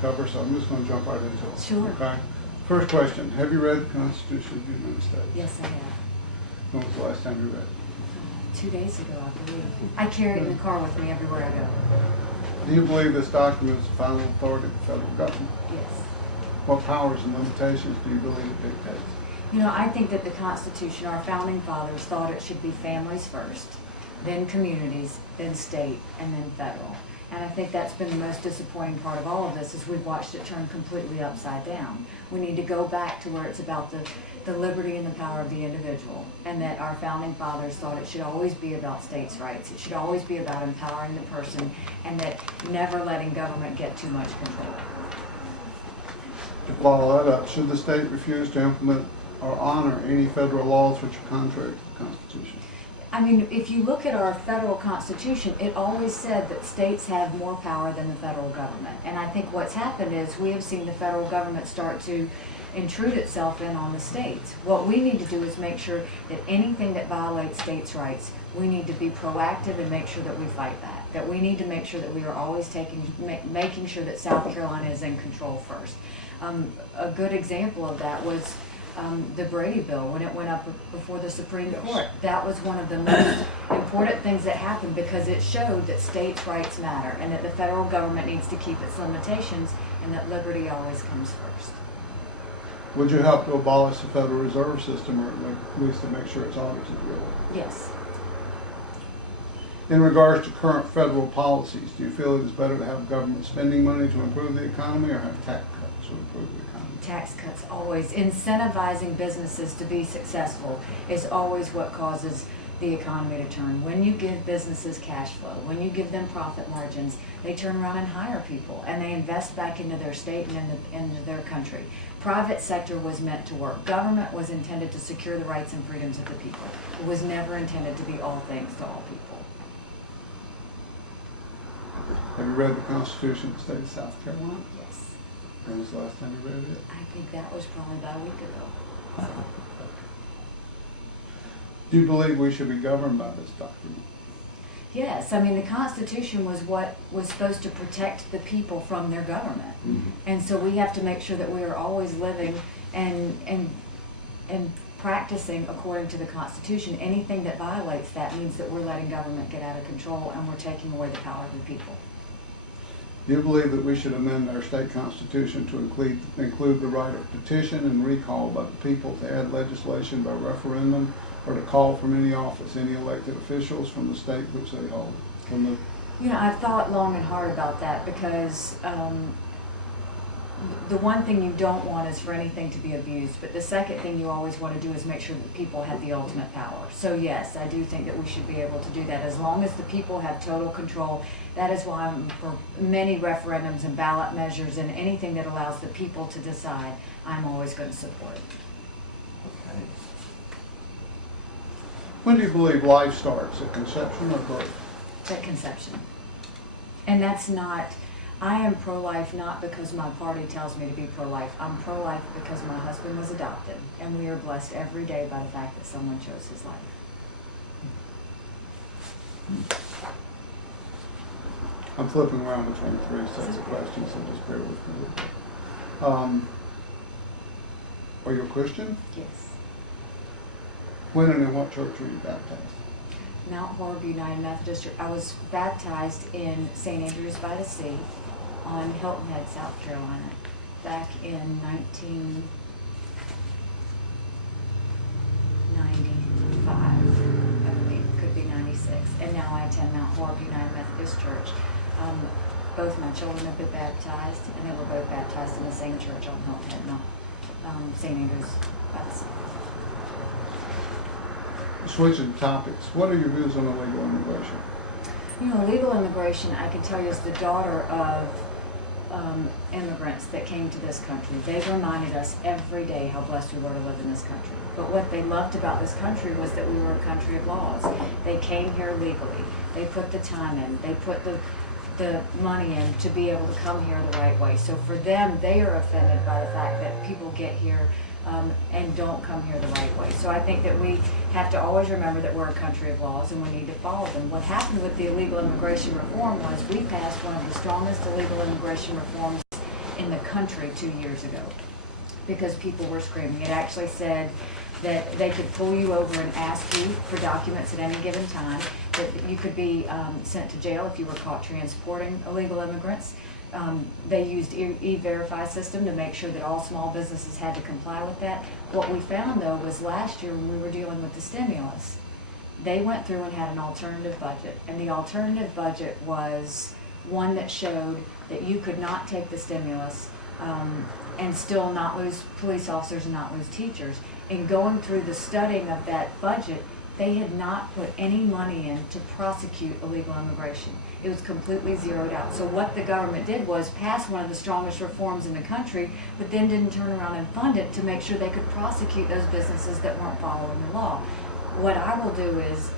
cover, so I'm just going to jump right into it. Sure. Okay. First question, have you read the Constitution of the United States? Yes, I have. When was the last time you read it? 2 days ago, I believe. I carry it in the car with me everywhere I go. Do you believe this document is the final authority of the federal government? Yes. What powers and limitations do you believe it dictates? You know, I think that the Constitution, our founding fathers thought it should be families first, then communities, then state, and then federal. And I think that's been the most disappointing part of all of this, is we've watched it turn completely upside down. We need to go back to where it's about the liberty and the power of the individual, and that our founding fathers thought it should always be about states' rights. It should always be about empowering the person, and that never letting government get too much control. To follow that up, should the state refuse to implement or honor any federal laws which are contrary to the Constitution? I mean, if you look at our federal Constitution, it always said that states have more power than the federal government. And I think what's happened is we have seen the federal government start to intrude itself in on the states. What we need to do is make sure that anything that violates states' rights, we need to be proactive and make sure that we fight that. That we need to make sure that we are always making sure that South Carolina is in control first. A good example of that was the Brady bill when it went up before the Supreme Court. That was one of the most important things that happened, because it showed that states' rights matter and that the federal government needs to keep its limitations, and that liberty always comes first. Would you help to abolish the Federal Reserve System, or at least to make sure it's audited really? Yes. In regards to current federal policies, do you feel it is better to have government spending money to improve the economy, or have tax cuts to improve the economy? Tax cuts always. Incentivizing businesses to be successful is always what causes the economy to turn. When you give businesses cash flow, when you give them profit margins, they turn around and hire people, and they invest back into their state and into their country. Private sector was meant to work. Government was intended to secure the rights and freedoms of the people. It was never intended to be all things to all people. Have you read the Constitution of the State of South Carolina? Yes. When was the last time you read it? I think that was probably about a week ago. Do you believe we should be governed by this document? Yes, I mean, the Constitution was what was supposed to protect the people from their government. Mm-hmm. And so we have to make sure that we are always living and practicing according to the Constitution. Anything that violates that means that we're letting government get out of control, and we're taking away the power of the people. Do you believe that we should amend our state constitution to include the right of petition and recall by the people, to add legislation by referendum, or to call from any office any elected officials from the state which they hold? You know, I've thought long and hard about that, because the one thing you don't want is for anything to be abused, but the second thing you always want to do is make sure that people have the ultimate power. So yes, I do think that we should be able to do that as long as the people have total control. That is why I'm for many referendums and ballot measures and anything that allows the people to decide. I'm always going to support. Okay. When do you believe life starts, at conception or birth? At conception. And that's not, I am pro-life not because my party tells me to be pro-life. I'm pro-life because my husband was adopted, and we are blessed every day by the fact that someone chose his life. I'm flipping around between three sets of questions, so just bear with me a little bit. Are you a Christian? Yes. When and in what church were you baptized? Mount Horeb United Methodist Church. I was baptized in St. Andrews by the Sea on Hilton Head, South Carolina, back in 1995, I believe. Could be 96. And now I attend Mount Horeb United Methodist Church. Both my children have been baptized, and they were both baptized in the same church on Hilton Head, not St. Andrews by the Sea. Switching topics, what are your views on illegal immigration? You know, illegal immigration, I can tell you, is the daughter of immigrants that came to this country. They've reminded us every day how blessed we were to live in this country. But what they loved about this country was that we were a country of laws. They came here legally. They put the time in. They put the money in to be able to come here the right way. So for them, they are offended by the fact that people get here and don't come here the right way. So I think that we have to always remember that we're a country of laws and we need to follow them. What happened with the illegal immigration reform was we passed one of the strongest illegal immigration reforms in the country 2 years ago because people were screaming. It actually said that they could pull you over and ask you for documents at any given time, that you could be sent to jail if you were caught transporting illegal immigrants. They used E-Verify system to make sure that all small businesses had to comply with that. What we found though was last year when we were dealing with the stimulus, they went through and had an alternative budget, and the alternative budget was one that showed that you could not take the stimulus and still not lose police officers and not lose teachers. In going through the studying of that budget, they had not put any money in to prosecute illegal immigration. It was completely zeroed out. So what the government did was pass one of the strongest reforms in the country, but then didn't turn around and fund it to make sure they could prosecute those businesses that weren't following the law. What I will do is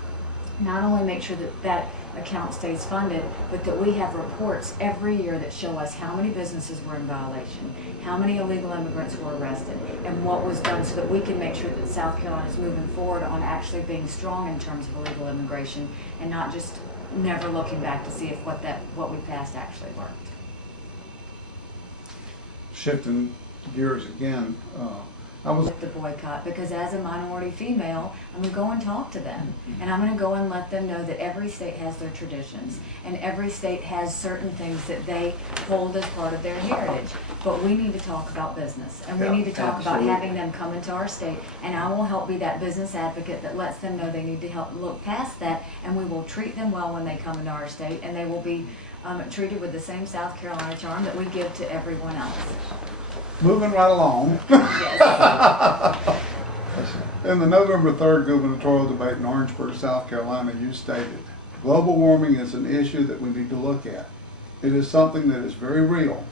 not only make sure that that account stays funded, but that we have reports every year that show us how many businesses were in violation, how many illegal immigrants were arrested, and what was done so that we can make sure that South Carolina is moving forward on actually being strong in terms of illegal immigration and not just never looking back to see if what we passed actually worked. Shifting gears again, I was With the boycott, because as a minority female, I'm going to go and talk to them, and I'm going to go and let them know that every state has their traditions, and every state has certain things that they hold as part of their heritage. But we need to talk about business, and we need to talk about having them come into our state, and I will help be that business advocate that lets them know they need to help look past that, and we will treat them well when they come into our state, and they will be treated with the same South Carolina charm that we give to everyone else. moving right along. Yes. In the November 3rd gubernatorial debate in Orangeburg, South Carolina, you stated, global warming is an issue that we need to look at. It is something that is very real,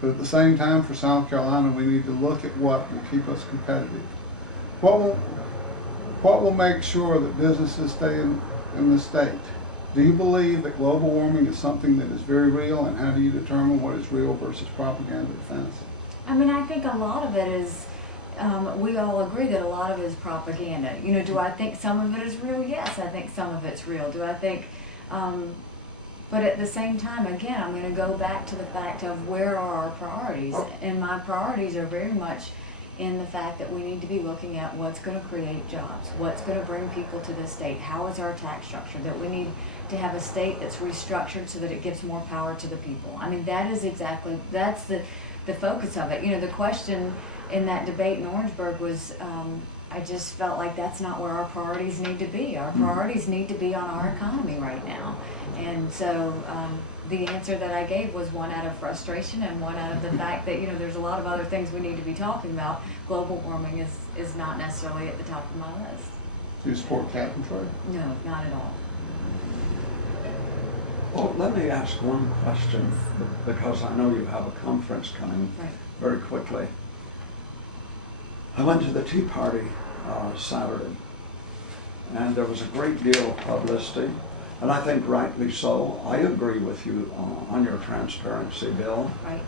but at the same time for South Carolina, we need to look at what will keep us competitive. What will make sure that businesses stay in the state? Do you believe that global warming is something that is very real, and how do you determine what is real versus propaganda or fantasy? I mean, I think a lot of it is, we all agree that a lot of it is propaganda. You know, do I think some of it is real? Yes, I think some of it's real. Do I think, but at the same time, again, I'm going to go back to the fact of where are our priorities. And my priorities are very much in the fact that we need to be looking at what's going to create jobs, what's going to bring people to the state, how is our tax structure, that we need to have a state that's restructured so that it gives more power to the people. I mean, that is exactly, that's the focus of it. You know, the question in that debate in Orangeburg was, I just felt like that's not where our priorities need to be. Our priorities need to be on our economy right now. And so the answer that I gave was one out of frustration and one out of the fact that, you know, there's a lot of other things we need to be talking about. Global warming is not necessarily at the top of my list. Do you support cap and trade? No, not at all. Well, let me ask one question, because I know you have a conference coming very quickly. I went to the Tea Party Saturday, and there was a great deal of publicity, and I think rightly so. I agree with you on your transparency bill. Right.